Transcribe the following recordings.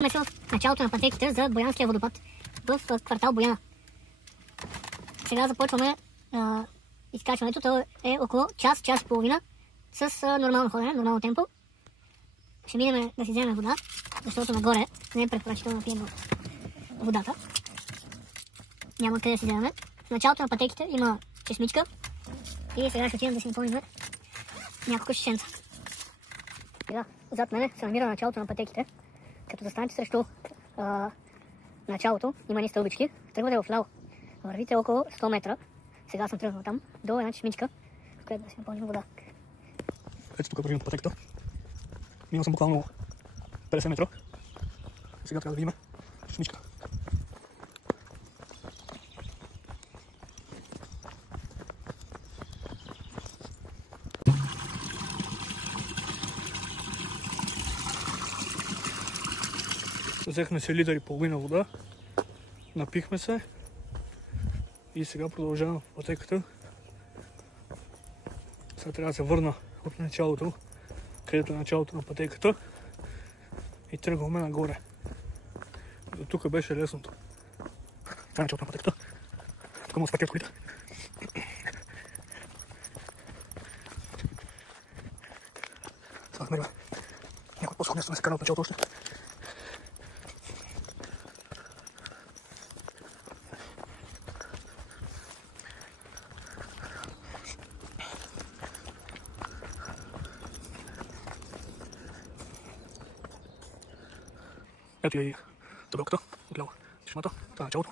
Сме в началото на пътеките за Боянския водопад в квартал Бояна. Сега започваме изкачването. То е около час и половина с нормално ходене, нормално темпо. Ще минем да си вземем вода, защото нагоре не е препоръчително да пием водата. Няма откъде да си вземем. В началото на пътеките има чешмичка и сега ще отидем да си напълним няколко шишенца. Сега, зад мене се намира началото на пътеките. Като застанете срещу началото, има едни стълбички, тръгвате в ляво. Вървите около 100 метра. Сега съм тръгнал там, до една чешмичка, в която да си напълним вода. Ето тук вървим пътеката. Минал съм буквално 50 метра. Сега трябва да видим чешмичка. Взехме се литър и половина вода, напихме се и сега продължавам в пътеката. Сега трябва да се върна от началото, където е началото на пътеката и тръгваме нагоре. До тук беше лесното. Това е началото на пътеката. Тук може да спакет колите. Сега намерим някой по-сходно място, не се кара от началото още. Ето и табелката, отляво чешмата, това е началото.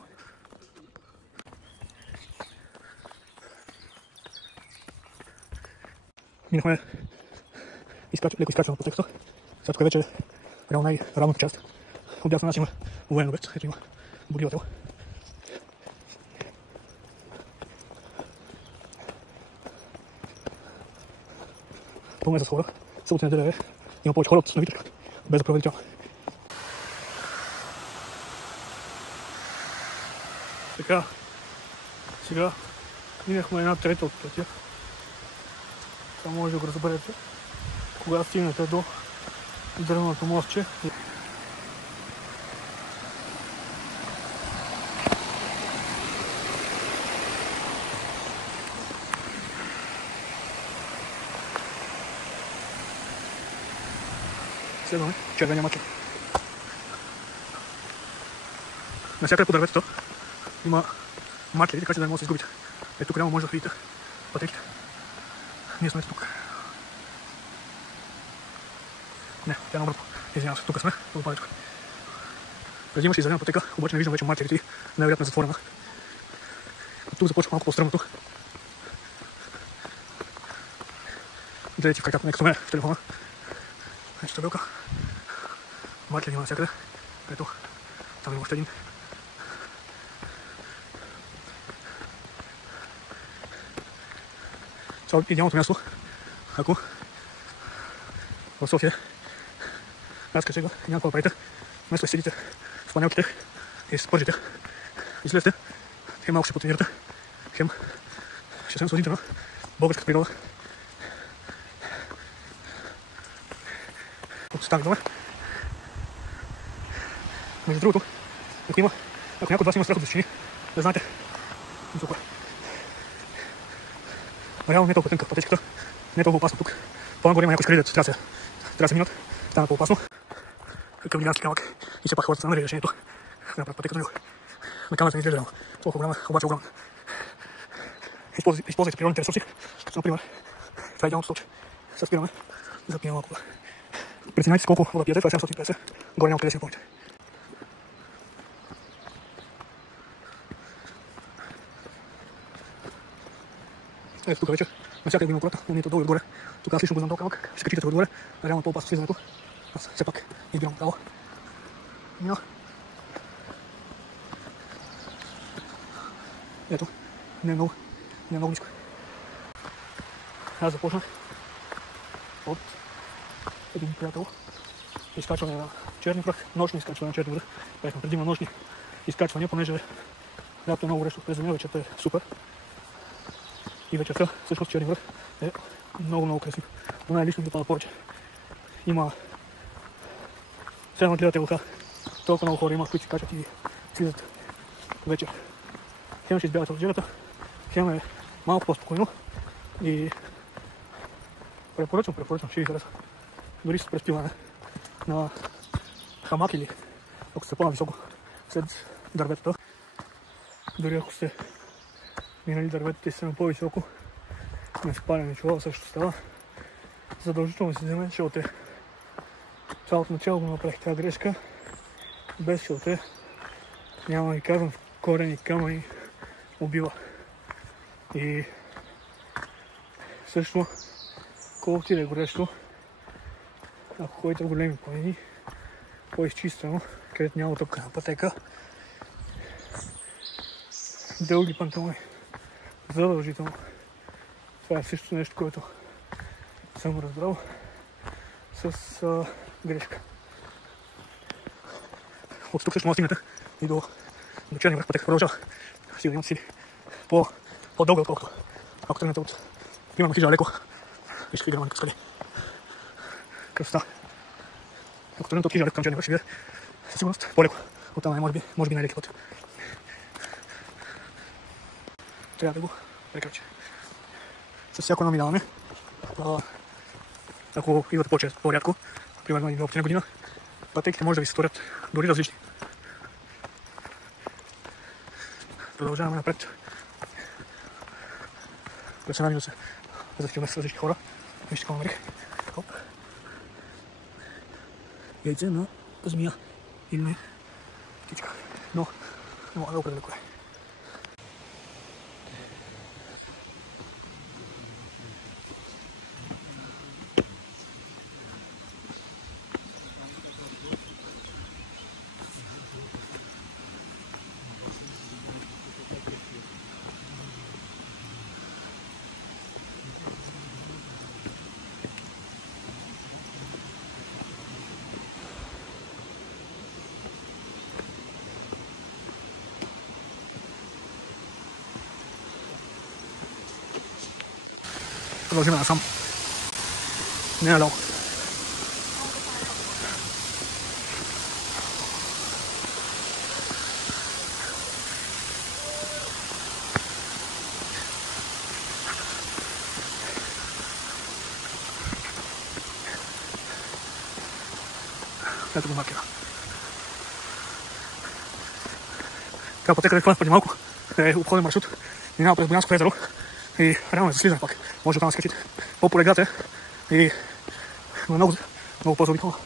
Минахме леко изкачване по текста. Сега тук вече е реално най-равната част. От дясна нас има военен обект, ето има бодливател. Пълно е с хора, събота неделя има повече хора от новите, без да проведе тяло. Така, сега минахме една трета от пътя. Това може да го разберете, кога стигнете до дървеното мостче. Следваме червения маклер. Навсякъде по дърветата има маклери, така че да не може да се изгубите. Ето тук реално може да видите пътеките. Ние сме тук. Не, тя е наобратно. Извинявам се, тук сме. Преди имаше и зелена пътека, обаче не виждам вече маклерите и най-вероятно е затворена. От тук започва малко по-стръмното. Гледайте в краката, като мен в телефона. Ето табелка. Маклери има навсякъде. Ето, там има още един. Това е идеалното място, ако в София аз качега и няма какво правите, вместо да седите с планелките и с пържите, излезте, хем малко ще потренирате, хем ще се насладите на българската природа. От стари доме. Между другото, ако някой от вас има страх от височини, да знаете, реално не е толкова тънка пътечката, не е толкова опасно тук. По-нагоре има някои скали, дето трябва да се минат, стана по-опасно. Какъв гигантски камък и все пак хората са намерили решението да направят пътеката него. На камъка не изглежда реално толкова голяма, обаче огромна. Използвайте природните ресурси, като например това е идеалното случай. Сега спираме, за да пием малко вода. Преценявайте с колко вода пиете, това е 750, горе няма къде си напълните. Ето тук вече, навсякъде има кората, но не е долу и отгоре. Тук аз лично го знам този камък, ще качите отгоре, реално е по-опасно слизането. Аз все пак избирам право. Но... Ето, не е много ниско. Аз започнах от един приятел. Изкачване на черни връх, нощни изкачване на черни връх. Правихме предимно нощни изкачвания, понеже лято е много горещо през деня, вечерта е супер. И вечерта, всъщност черни връх е много красив. Но най-лично ми допада повече. Има Сега гледате лука толкова много хора има, които си качат и слизат вечер. Хем ще избягат от джерата, хем е малко по-спокойно и препоръчвам, ще ви хареса. Дори с преспиване на хамак или ако сте по-нависоко след дърветата. Дори ако сте минали дърветата и сте на по-високо, не спалени чола, също става. Задължително си вземе шелте. Това от начало го направих тази грешка. Без шелте няма да ви казвам, корени, камъни убива. И също, колкото и да е горещо, ако ходите в големи планини, по-изчистено, където няма тъпка на пътека, дълги панталони, задължително. Това е също нещо, което съм разбрал с грешка. От тук също може да стигнете и до черния връх пътека. Продължава. Сигурно имате сили по-дълго, отколкото ако тръгнете от Има Махиджа леко. Вижте какви грамани скали. Красота. Ако тръгнете от Хиджа леко към черния връх, ще видя със сигурност по-леко. Оттам може би най-леки път. Трябва да го прекрача. С всяко едно минаване, ако идвате по-често, по-рядко, примерно един пъти на година, пътеките може да ви се сторят дори различни. Продължаваме напред. Пресенами да се зафилме с различни хора. Вижте какво намерих. Хоп. Яйце на змия. Или не птичка. Но не мога да определя кое. Продължим насам. Не надолу. Ето го маркера. Така пътека, каква преди малко е обходен маршрут. Минава през Боянското езеро. И реално е за слизане пак. Може оттам да скачите. По-полегате и много по-заобиколно.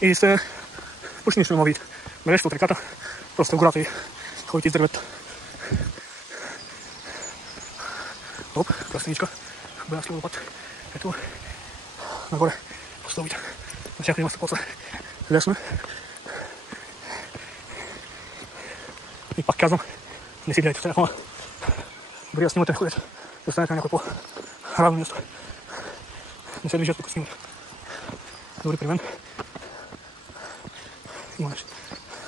И сте почти нищо не мога видите. Бележите от реката, просто в гората и ходите из дървета. Оп, кръстеничка. Боянски водопад. Ето, нагоре по стълбите. Навсякъде има стъпоца. Лесно е. И пак казвам, не си гледайте в телефона. Дори да снимате, ходете, да станете на някое по-равно място. Не се движат тук снимате. Дори при мен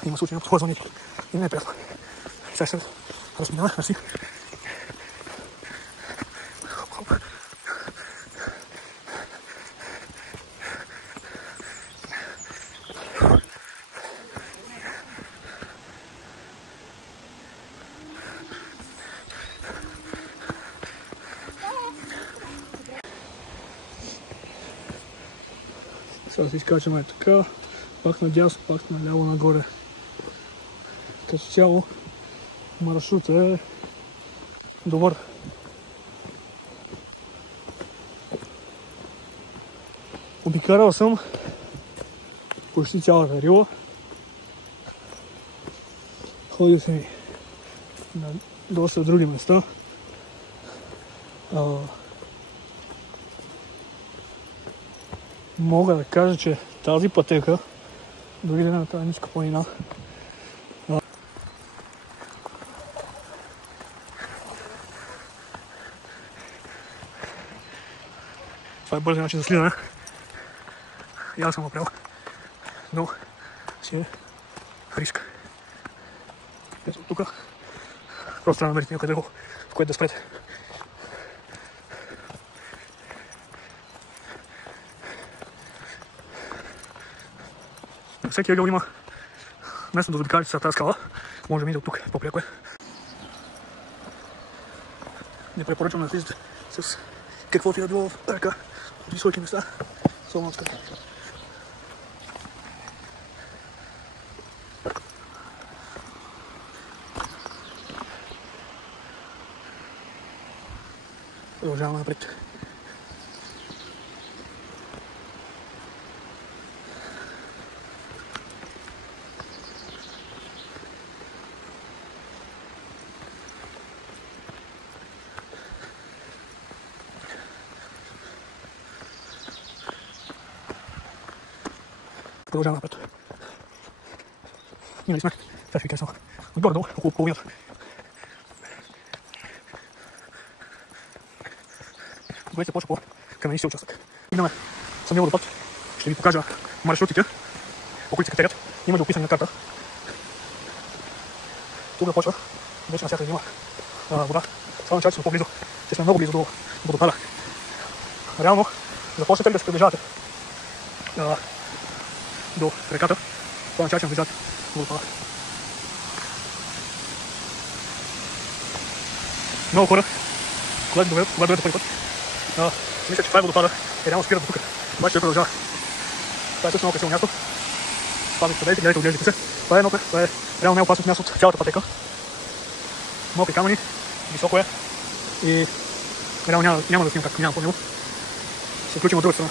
има случаи на подхождане и не е приятно. Сега ще разминава, мерси. Хоп. Сега се изкачваме така, пак надясно, пак наляво нагоре. Като цяло маршрутът е добър. Обикарал съм почти цялата рила. Ходил съм и на доста други места. Мога да кажа, че тази пътека, дори да е на тази ниска планина, това е бързия начин за слизане. И аз съм направил, но си е риск. Ето от тук просто трябва да намерите някъде дърво, в което да спрете. Всеки ъгъл има место да заобикалите с тази скала. Може да минете от тук, по-пряко е. Не препоръчвам да слизате с каквото е било в ръка от високи места. Особено от скала. Продължаваме напред. Продължаваме напред. Минали сме. Сега ще ви кажа само. Отгоре-долу, около половината. Когато се почва по каменистия участък. Идваме самия водопад. Ще ви покажа маршрутите, по които се катерят. Има ги описани на карта. Тук да почва. Вече навсякъде има вода. Това означава, че сме по-близо. Че сме много близо до водопада. Реално, започнете ли да се приближавате до реката, това означава, че навлизате в водопада. Много хора, когато дойдете първи път, мисля, че това е водопада и реално спират до тук. Обаче той продължава. Това е също много красиво място. Пазите къдете, гледайте, отглеждайте се. Това е реално най-опасното място от цялата пътека. Мокри камъни, високо е и реално няма да снимам как минавам по него. Ще включим от друга страна.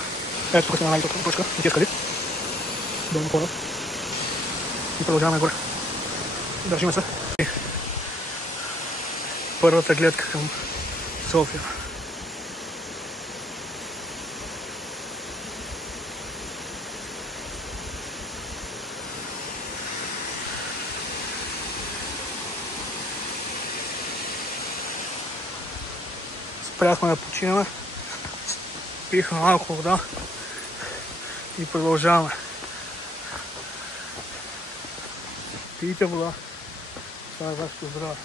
Ето тук сме на най-високата точка, и тия скали. Долу хора. И продължаваме горе. Държиме се. Първата гледка към София. Спряхме да починаме. Пихме малко вода и продължаваме. Пийте вода. Това е вашето здраве.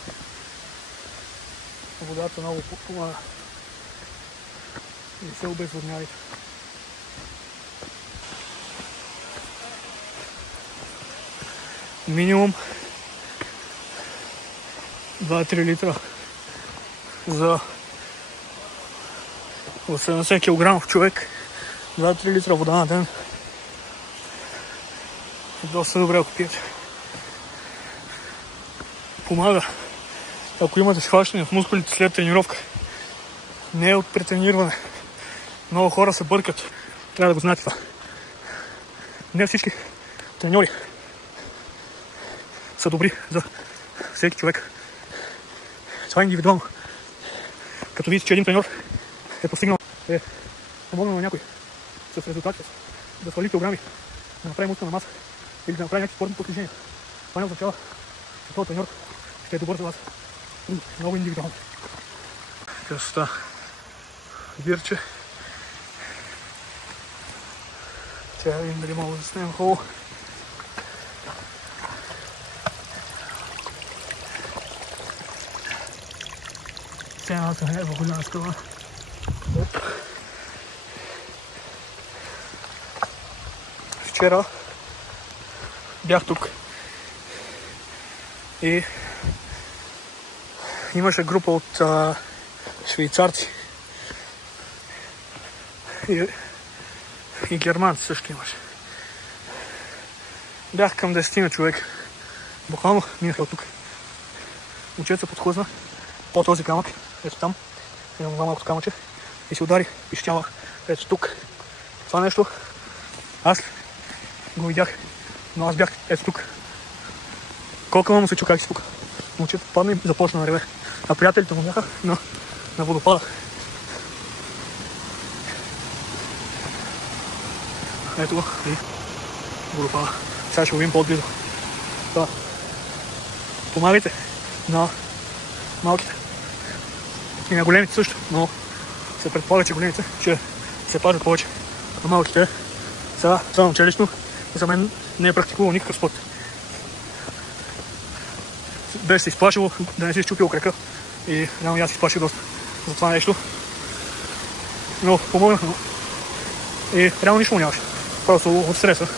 Водата много помага. Не се обезводнявайте. Минимум 2-3 литра за 80 кг човек. 2-3 литра вода на ден. Доста добре, ако пиете. Помага. Ако имате схващане в мускулите след тренировка. Не е от претрениране. Много хора се бъркат. Трябва да го знаете това. Не всички треньори са добри за всеки човек. Това е индивидуално. Като видите, че един треньор е постигнал, помогнал на някой с резултатите да свали килограми, да направи мускулна маса или да направи някакви спортни постижения. Това не означава, че този треньор ще е добър за вас. Много индивидуално. Красота. Вирче. Сега видим дали мога да снимам хубаво. Цената е в голяма скала. Вчера бях тук и имаше група от швейцарци и германци също имаше. Бях към 10 човек. Буквално минаха от тук. Момчето се подхлъзна по този камък, ето там, имам малко камъче и си удари пищяла ето тук. Това нещо аз го видях, но аз бях ето тук. Колко му се чу как си тук. Момчето падна и започна да реве. А приятелите му бяха на водопада. Ето го и водопада. Сега ще го видим по-отблизо. Това. Помагайте на малките. И на големите също, но се предполага, че големите ще се пазят повече. А малките сега само челищно. За мен не е практикувал никакъв спорт. Беше се изплашило да не си изчупил крака и реално аз се изплаших доста за това нещо. Но помогнах му и реално нищо му нямаше. Просто от стреса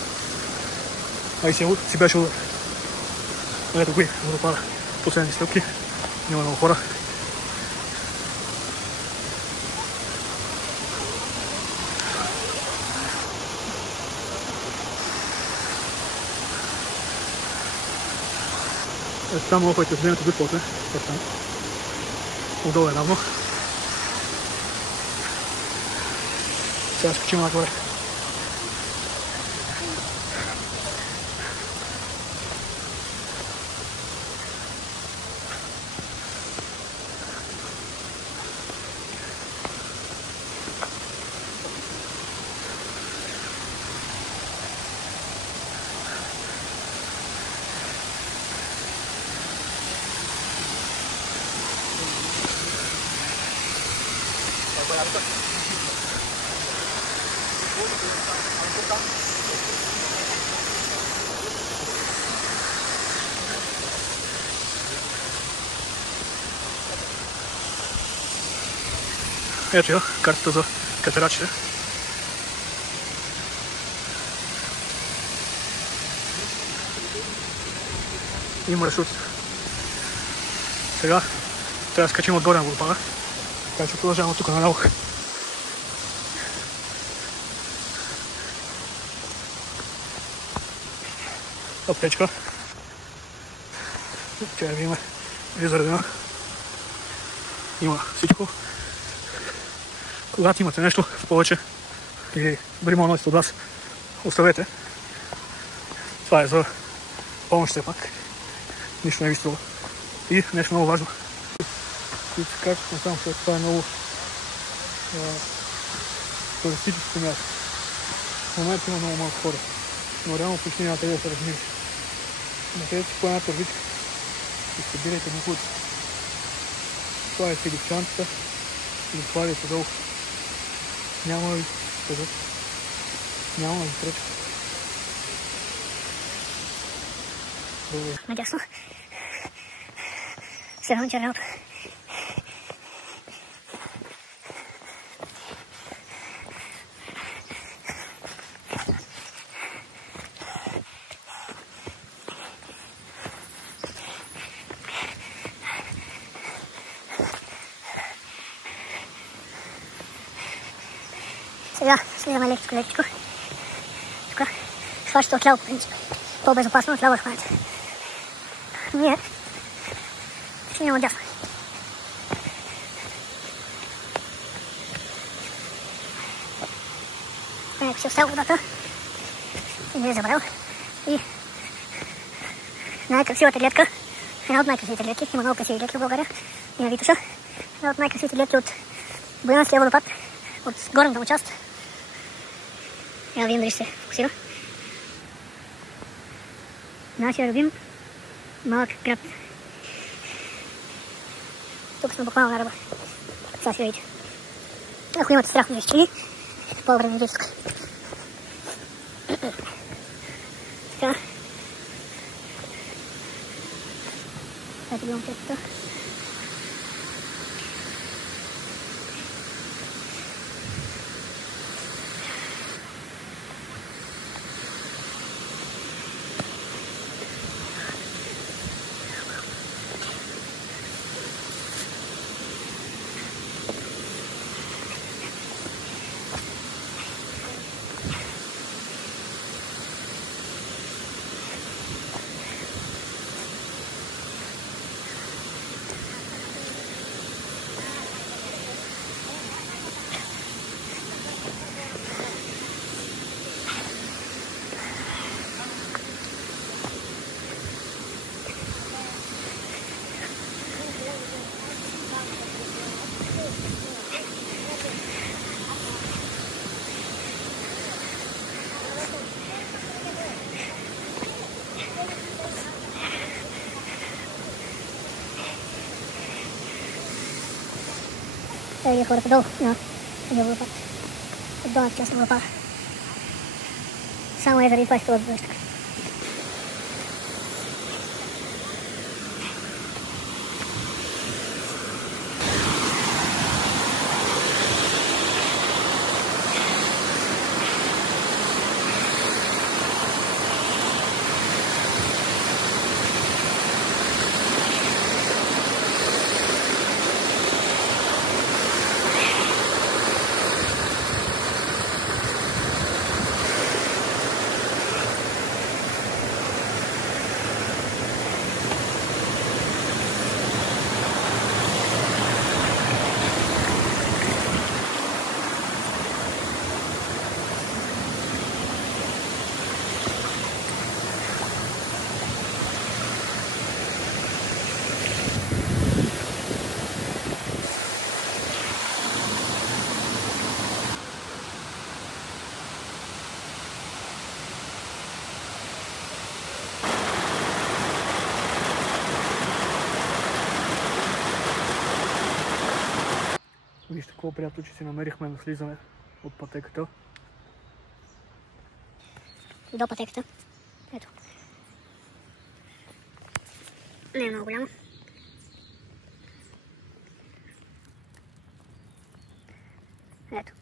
Ai si беше удар. Ето го водопада. Последни стъпки. Няма много хора. Ето там много ходите, вземете друг после. Отдолу е равно. Сега скачим нагоре. Ето я, картата за катерачите. И маршрут. Сега трябва да скачим отгоре на водопада. Така че продължаваме тук наляво. Аптечка. Тя има изредена. Има всичко. Когато имате нещо в повече или дори може да носите от вас, оставете. Това е за помощ все пак. Нищо не ви струва. И нещо много важно. И така, там след това е много туристическо място. В момента има много малко хора, но реално почти няма къде да се размири. Накъдето си по една тървичка и събирайте бухуци. Това е филипчанцата и го хваляйте долу. Няма ви съдът, няма ви пречка. Добре. Надясно. Серван червялото. Сега слизаме лекичко. Тук хващате отляво по принцип. По-безопасно отляво хванете. Ние ще няма дясно. Някой си оставил водата и не е забрал. И най-красивата гледка, една от най-красивите гледки, има много красиви гледки в България и на Витоша. Една от най-красивите гледки от Боянския водопад, от горната му част. Я да видим дали ще се фокусира. Нашия любим малък град. Тук сме буквално на ръба. Сега ще видите. Ако имате страх от вещини, по-добре да видите тук. Така. Ето ги момчетата. Ей, хората долу на водопад. От долната част на водопада. Само заради това ще това да така. Вижте колко приятно, че си намерихме на слизане от пътеката. До пътеката. Ето. Не е много голямо. Ето.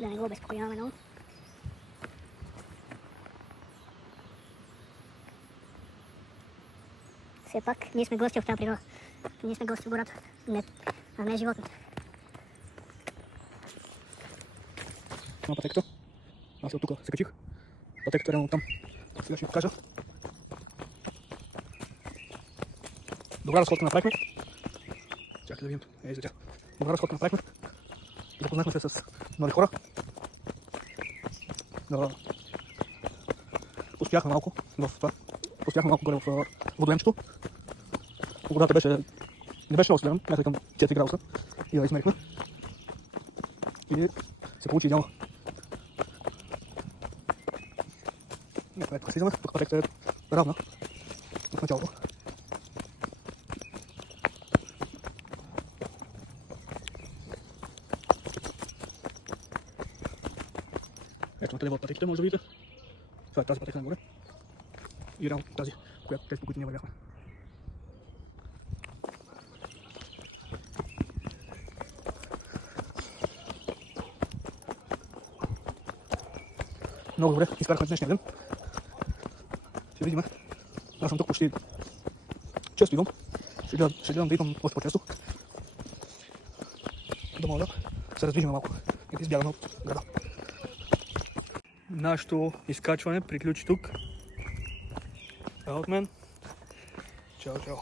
Да не го обезпокояваме много. Все пак, ние сме гости в тази природа. Ние сме гости в гората, а не животните. На пътеката. Аз от тук се качих. Пътеката е реално там. Сега ще ви покажа. Добра разходка направихме. Чакай да видим. Ей за тях. Добра разходка направихме. Запознахме се с нови хора. Постояхме малко в това. Постояхме малко горе в водоемчето. Водата беше... не беше много студена, някъде към 4 градуса. И я измерихме. И се получи идеално. Ето слизаме, тук пътеката е равна в началото. Ето на къде от пътеките може да видите. Това е тази пътека нагоре. И реално тази, тези по които ние вървяхме. Много добре изкарахме днешния ден. Ще видим. Аз съм тук почти често идвам. Ще гледам да идвам още по-често. Да мога да се раздвижим малко и да избягаме от града. Нашето изкачване приключи тук. Това от мен. Чао, чао.